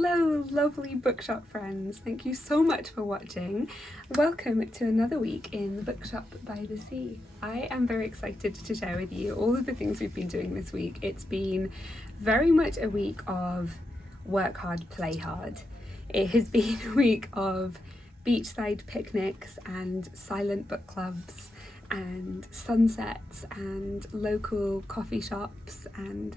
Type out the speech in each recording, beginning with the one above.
Hello lovely bookshop friends, thank you so much for watching. Welcome to another week in the Bookshop by the Sea. I am very excited to share with you all of the things we've been doing this week. It's been very much a week of work hard, play hard. It has been a week of beachside picnics and silent book clubs and sunsets and local coffee shops and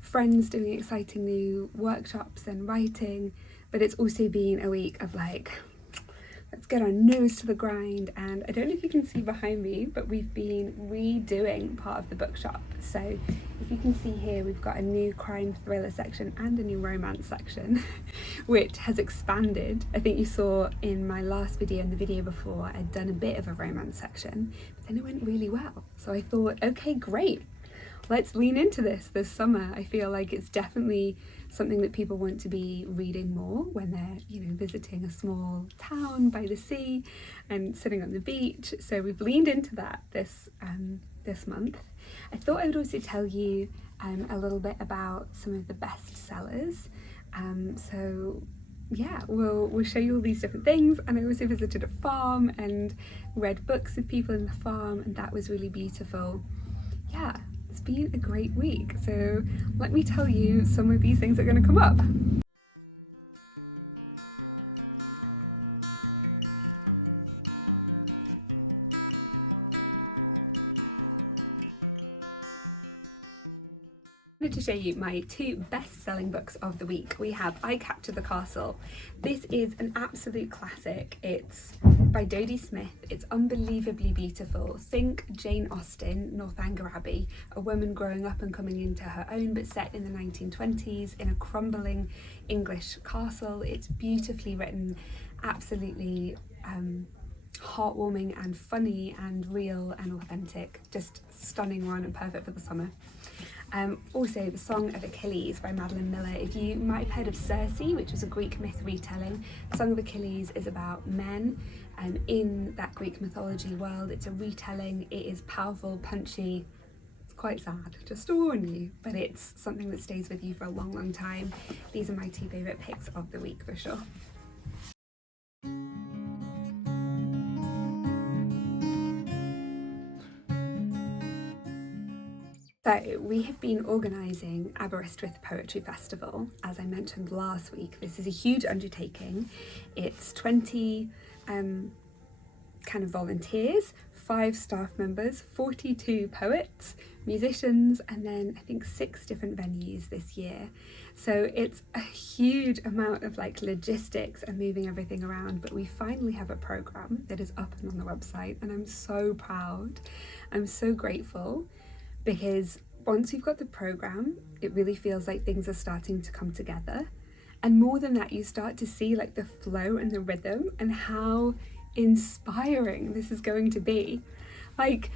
friends doing exciting new workshops and writing. But it's also been a week of like, let's get our nose to the grind. And I don't know if you can see behind me, but we've been redoing part of the bookshop. So if you can see here, we've got a new crime thriller section and a new romance section, which has expanded. I think you saw in my last video and the video before, I'd done a bit of a romance section, but then it went really well. So I thought, okay, great. Let's lean into this summer. I feel like it's definitely something that people want to be reading more when they're, visiting a small town by the sea and sitting on the beach. So we've leaned into that this month. I thought I would also tell you a little bit about some of the best sellers. We'll show you all these different things. And I also visited a farm and read books with people in the farm, and that was really beautiful. Yeah. It's been a great week, so let me tell you some of these things that are going to come up. To show you my two best-selling books of the week. We have I Capture the Castle. This is an absolute classic. It's by Dodie Smith. It's unbelievably beautiful. Think Jane Austen, Northanger Abbey, a woman growing up and coming into her own, but set in the 1920s in a crumbling English castle. It's beautifully written, absolutely heartwarming and funny and real and authentic. Just stunning one and perfect for the summer. Also, The Song of Achilles by Madeline Miller. If you might have heard of Circe, which was a Greek myth retelling, The Song of Achilles is about men in that Greek mythology world. It's a retelling. It is powerful, punchy. It's quite sad, just to warn you, but it's something that stays with you for a long, long time. These are my two favourite picks of the week for sure. So we have been organising Aberystwyth Poetry Festival, as I mentioned last week. This is a huge undertaking. It's 20 kind of volunteers, 5 staff members, 42 poets, musicians, and then I think 6 different venues this year. So it's a huge amount of like logistics and moving everything around, but we finally have a programme that is up and on the website, and I'm so proud. I'm so grateful. Because once you've got the programme, it really feels like things are starting to come together. And more than that, you start to see like the flow and the rhythm and how inspiring this is going to be. Like,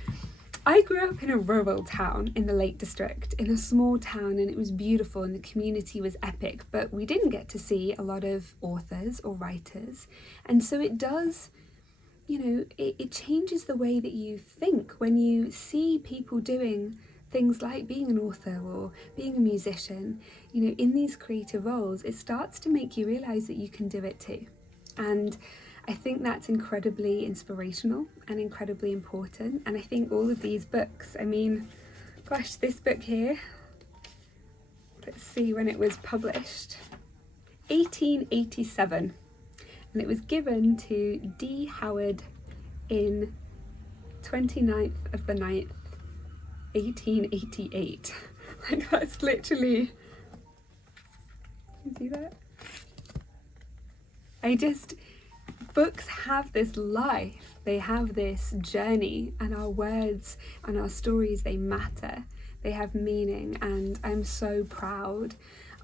I grew up in a rural town in the Lake District, in a small town, and it was beautiful and the community was epic, but we didn't get to see a lot of authors or writers. And so it does, it changes the way that you think when you see people doing things like being an author or being a musician, in these creative roles. It starts to make you realise that you can do it too. And I think that's incredibly inspirational and incredibly important. And I think all of these books, this book here, let's see when it was published, 1887. And it was given to D. Howard in 29th of the 9th, 1888. Like, that's literally, see that? Books have this life, they have this journey, and our words and our stories, they matter, they have meaning. And I'm so proud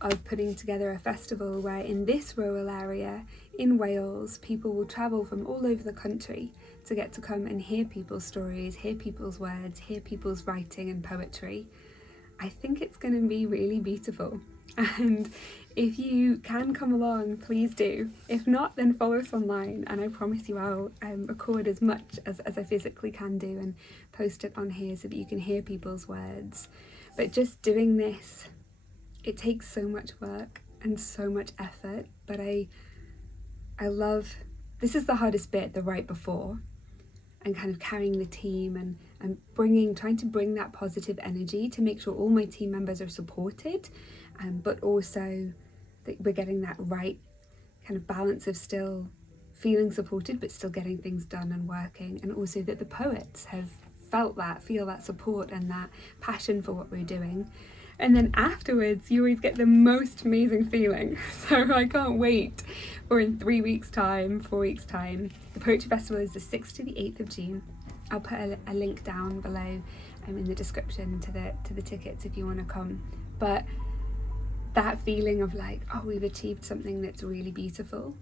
of putting together a festival where in this rural area in Wales, people will travel from all over the country to get to come and hear people's stories, hear people's words, hear people's writing and poetry. I think it's going to be really beautiful. And if you can come along, please do. If not, then follow us online, and I promise you I'll record as much as I physically can do and post it on here so that you can hear people's words. But just doing this, it takes so much work and so much effort, but I love, this is the hardest bit, the right before, and kind of carrying the team and trying to bring that positive energy to make sure all my team members are supported, but also that we're getting that right kind of balance of still feeling supported but still getting things done and working, and also that the poets have feel that support and that passion for what we're doing. And then afterwards you always get the most amazing feeling. So I can't wait for in 4 weeks time. The Poetry Festival is the 6th to the 8th of June. I'll put a link down below in the description to the tickets if you want to come. But that feeling of like, oh, we've achieved something that's really beautiful.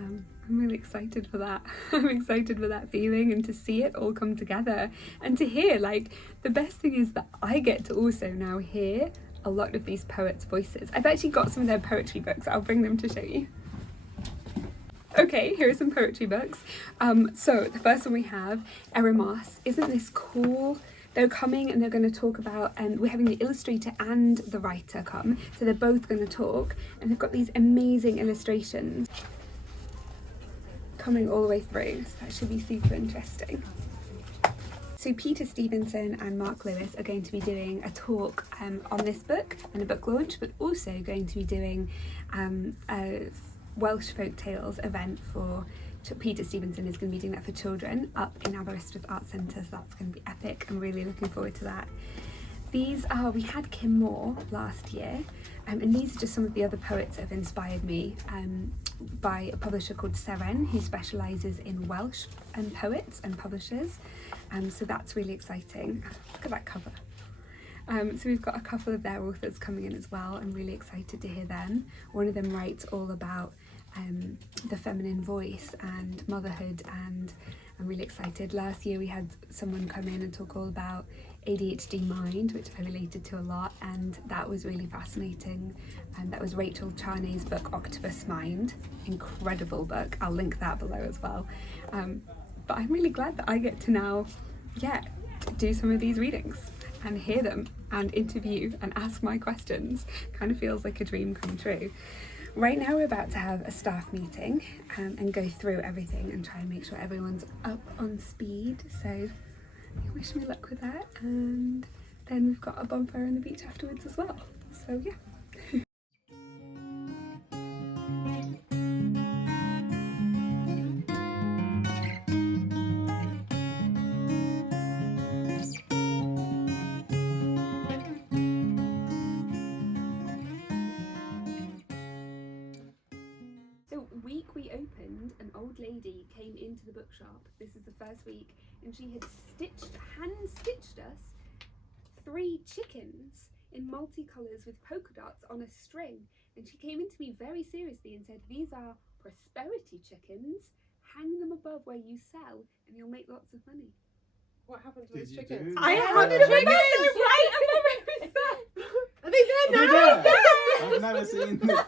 I'm really excited for that. I'm excited for that feeling and to see it all come together and to hear, like, the best thing is that I get to also now hear a lot of these poets' voices. I've actually got some of their poetry books. I'll bring them to show you. Okay, here are some poetry books. So the first one we have, Eremos. Isn't this cool? They're coming and they're going to talk about, we're having the illustrator and the writer come, so they're both going to talk, and they've got these amazing illustrations coming all the way through, so that should be super interesting. So Peter Stevenson and Mark Lewis are going to be doing a talk on this book and a book launch, but also going to be doing a Welsh folk tales event for Peter Stevenson is going to be doing that for children up in Aberystwyth Arts Centre, so that's going to be epic. I'm really looking forward to that. These are, we had Kim Moore last year, and these are just some of the other poets that have inspired me, by a publisher called Seren, who specialises in Welsh poets and publishers. So that's really exciting. Look at that cover. So we've got a couple of their authors coming in as well. I'm really excited to hear them. One of them writes all about the feminine voice and motherhood, and I'm really excited. Last year we had someone come in and talk all about ADHD mind, which I related to a lot, and that was really fascinating. And that was Rachel Charney's book Octopus Mind. Incredible book. I'll link that below as well. But I'm really glad that I get to now do some of these readings and hear them and interview and ask my questions. Kind of feels like a dream come true. Right now we're about to have a staff meeting and go through everything and try and make sure everyone's up on speed. So wish me luck with that, and then we've got a bonfire on the beach afterwards as well. So yeah. Week we opened, an old lady came into the bookshop. This is the first week, and she had hand stitched us 3 chickens in multicolours with polka dots on a string, and she came into me very seriously and said, "These are prosperity chickens. Hang them above where you sell and you'll make lots of money." What happened to those chickens? I hung them right above where we sell. Are they there now? I've never seen this.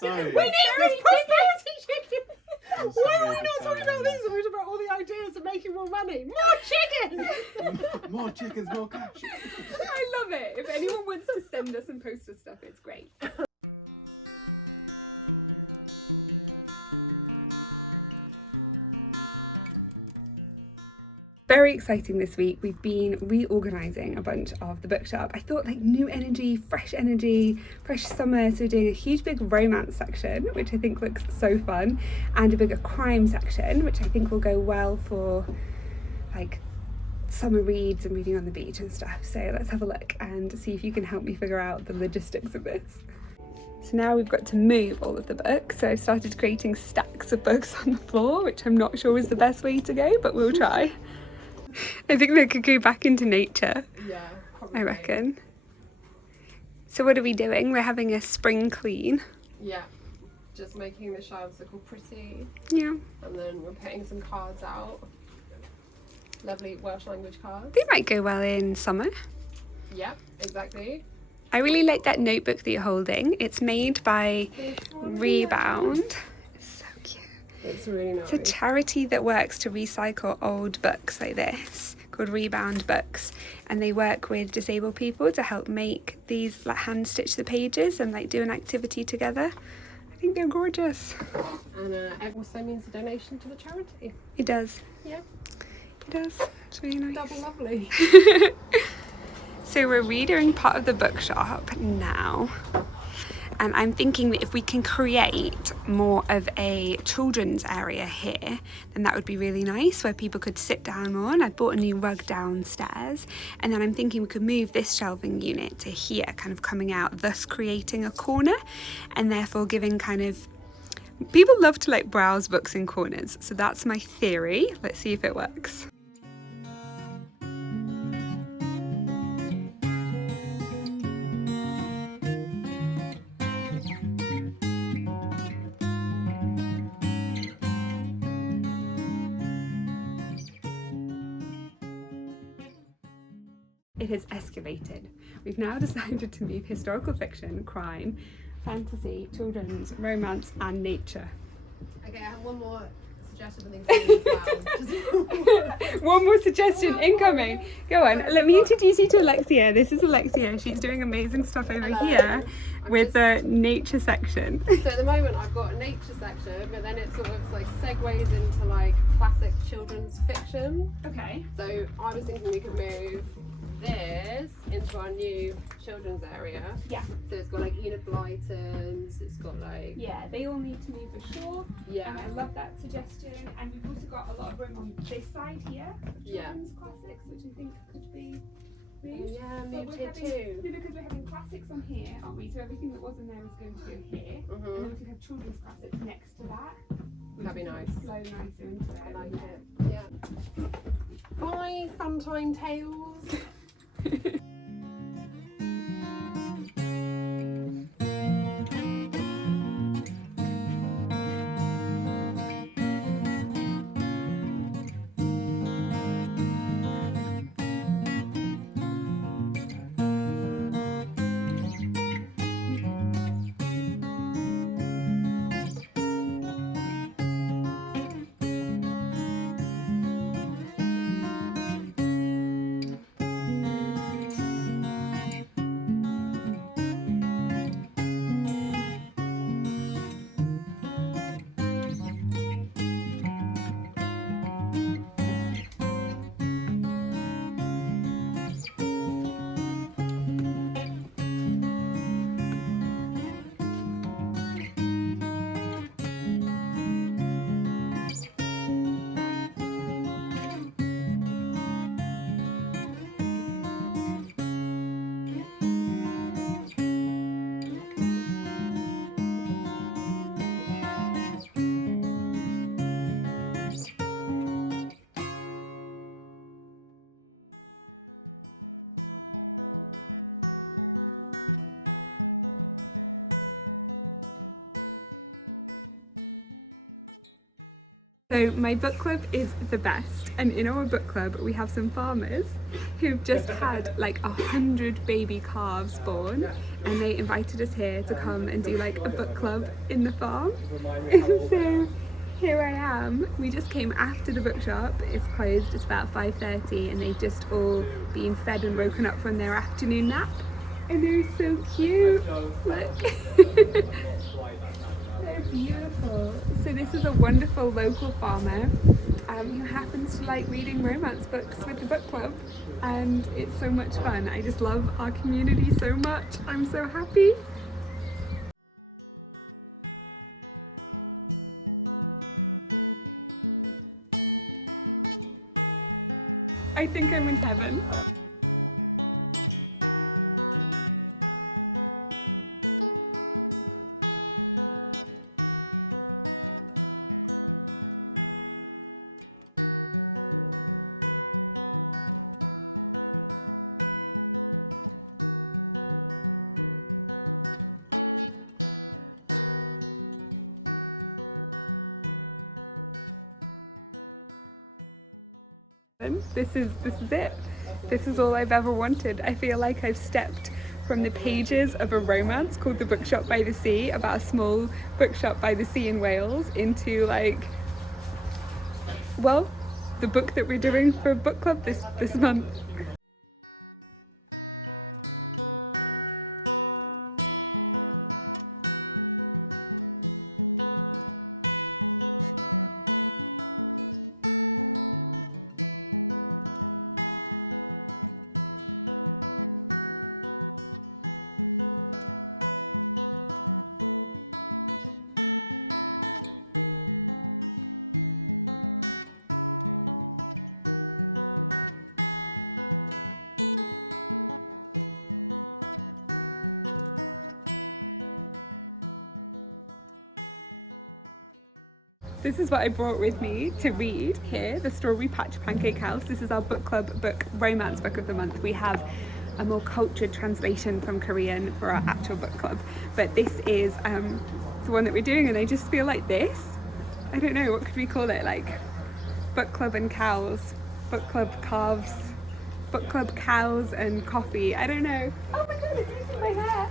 Sorry. We need this prosperity chicken. Why are we not sorry. talking about these? We're talking about all the ideas of making more money. More chickens! More chickens, more cash. I love it. If anyone wants to send us and post us stuff, it's great. Very exciting this week. We've been reorganising a bunch of the bookshop. I thought, like, new energy, fresh summer. So we're doing a huge big romance section, which I think looks so fun, and a bigger crime section, which I think will go well for like summer reads and reading on the beach and stuff. So let's have a look and see if you can help me figure out the logistics of this. So now we've got to move all of the books. So I've started creating stacks of books on the floor, which I'm not sure is the best way to go, but we'll try. I think they could go back into nature. Yeah, probably. I reckon. So what are we doing? We're having a spring clean. Yeah, just making the shelves look all pretty. Yeah. And then we're putting some cards out. Lovely Welsh language cards. They might go well in summer. Yeah, exactly. I really like that notebook that you're holding. It's made by Rebound. It's really nice. It's a charity that works to recycle old books like this, called Rebound Books, and they work with disabled people to help make these, like, hand stitch the pages and like do an activity together. I think they're gorgeous. And it also means a donation to the charity. It does. Yeah. It does. It's really nice. Double lovely. So we're redoing part of the bookshop now, and I'm thinking that if we can create more of a children's area here, then that would be really nice, where people could sit down more. And I bought a new rug downstairs, and then I'm thinking we could move this shelving unit to here, kind of coming out, thus creating a corner, and therefore giving kind of, people love to like browse books in corners, so that's my theory. Let's see if it works. It has escalated. We've now decided to move historical fiction, crime, fantasy, children's, romance and nature. Okay, I have one more suggestion for things as well. One more suggestion incoming. Go on, let me introduce you to Alexia. This is Alexia. She's doing amazing stuff over here with the nature section. So at the moment I've got a nature section, but then it sort of like segues into like classic children's fiction. Okay. So I was thinking we could move this into our new children's area. Yeah. So it's got like Enid Blyton's, it's got like... Yeah, they all need to move for sure. Yeah. And I love that suggestion. And we've also got a lot of room on this side here of children's classics, which I think could be moved. Yeah, But moved we're here having, too. no, because we're having classics on here, aren't we? So everything that was in there is going to go here. And then we could have children's classics next to that. That'd be nice. Flow nicer into it. I like it. Yeah. Bye, Funtime Tales. So my book club is the best, and in our book club we have some farmers who've just had like 100 baby calves born, and they invited us here to come and do like a book club in the farm. So here I am. We just came after the bookshop. It's closed. It's about 5:30, and they've just all been fed and woken up from their afternoon nap, and they're so cute. Look. They're beautiful. So this is a wonderful local farmer who happens to like reading romance books with the book club, and it's so much fun. I just love our community so much. I'm so happy. I think I'm in heaven. This is it. This is all I've ever wanted. I feel like I've stepped from the pages of a romance called The Bookshop by the Sea, about a small bookshop by the sea in Wales, into like, well, the book that we're doing for book club this month. This is what I brought with me to read here, the Strawberry Patch Pancake House. This is our book club book, romance book of the month. We have a more cultured translation from Korean for our actual book club, but this is the one that we're doing, and I just feel like this, I don't know, what could we call it, like book club and cows, book club calves, book club cows and coffee, I don't know. Oh my god, it's using my hair.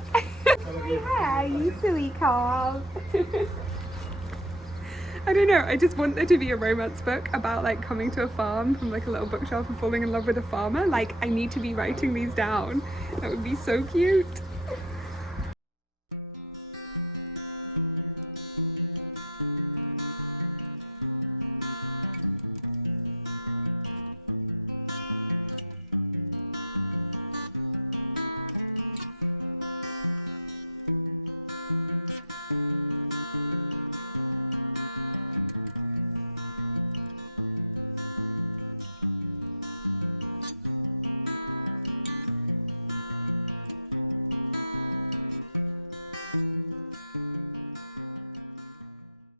My hair, you silly calf. I don't know, I just want there to be a romance book about like coming to a farm from like a little bookshop and falling in love with a farmer. Like, I need to be writing these down. That would be so cute.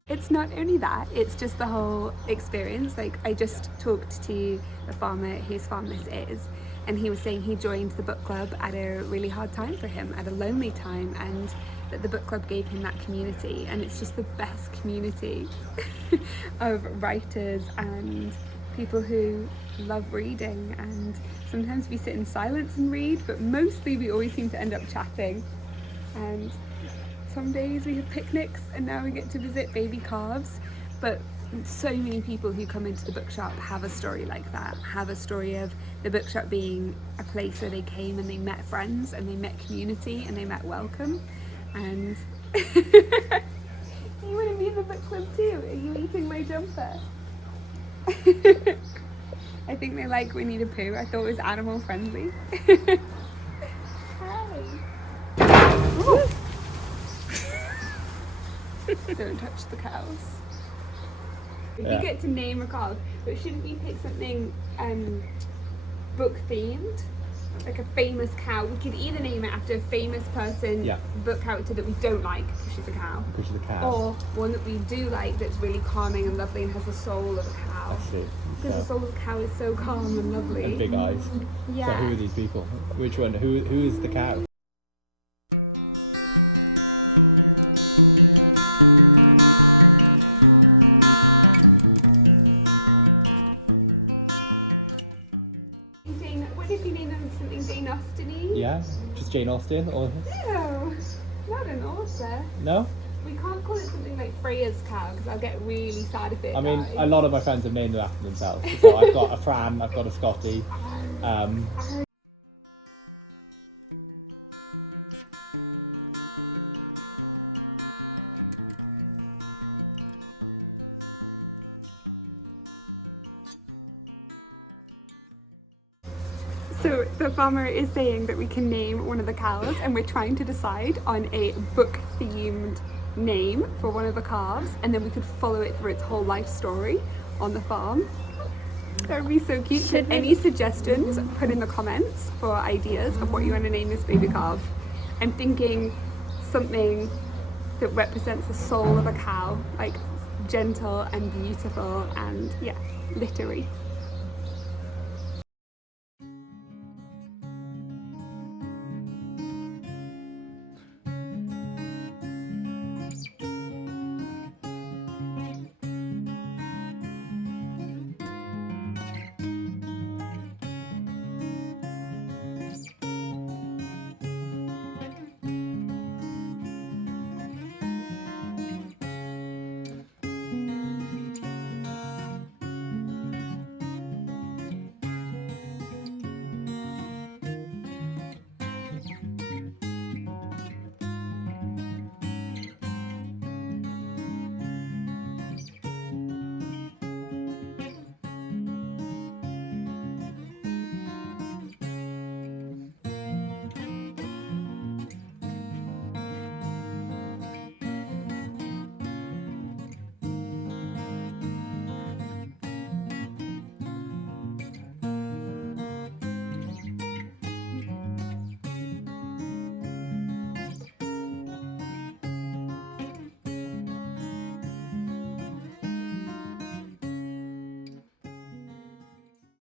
It's not only that, it's just the whole experience. Like, I just talked to a farmer whose farm this is, and he was saying he joined the book club at a really hard time for him, at a lonely time, and that the book club gave him that community, and it's just the best community of writers and people who love reading. And sometimes we sit in silence and read, but mostly we always seem to end up chatting. And some days we have picnics, and now we get to visit baby calves. But so many people who come into the bookshop have a story like that, have a story of the bookshop being a place where they came and they met friends and they met community and they met welcome. And you want to be in the book club too? Are you eating my jumper? I think they like Winnie the Pooh. I thought it was animal friendly. Hi. Don't touch the cows. If you get to name a cow, but shouldn't we pick something book themed? Like a famous cow. We could either name it after a famous person, book character that we don't like because she's a cow. Because she's a cow. Or one that we do like that's really calming and lovely and has the soul of a cow. I see. Because the soul of a cow is so calm and lovely. And big eyes. Yeah. So who are these people? Which one? Who is the cow? Yeah, just Jane Austen, or no, not an author. No? We can't call it something like Freya's cow because I'll get really sad if it. I mean, dies. a lot of my friends have named them after themselves. So I've got a Fran, I've got a Scotty. So the farmer is saying that we can name one of the cows, and we're trying to decide on a book themed name for one of the calves, and then we could follow it through its whole life story on the farm. That would be so cute. So any suggestions, put in the comments for ideas of what you want to name this baby calf. I'm thinking something that represents the soul of a cow, like gentle and beautiful and literary.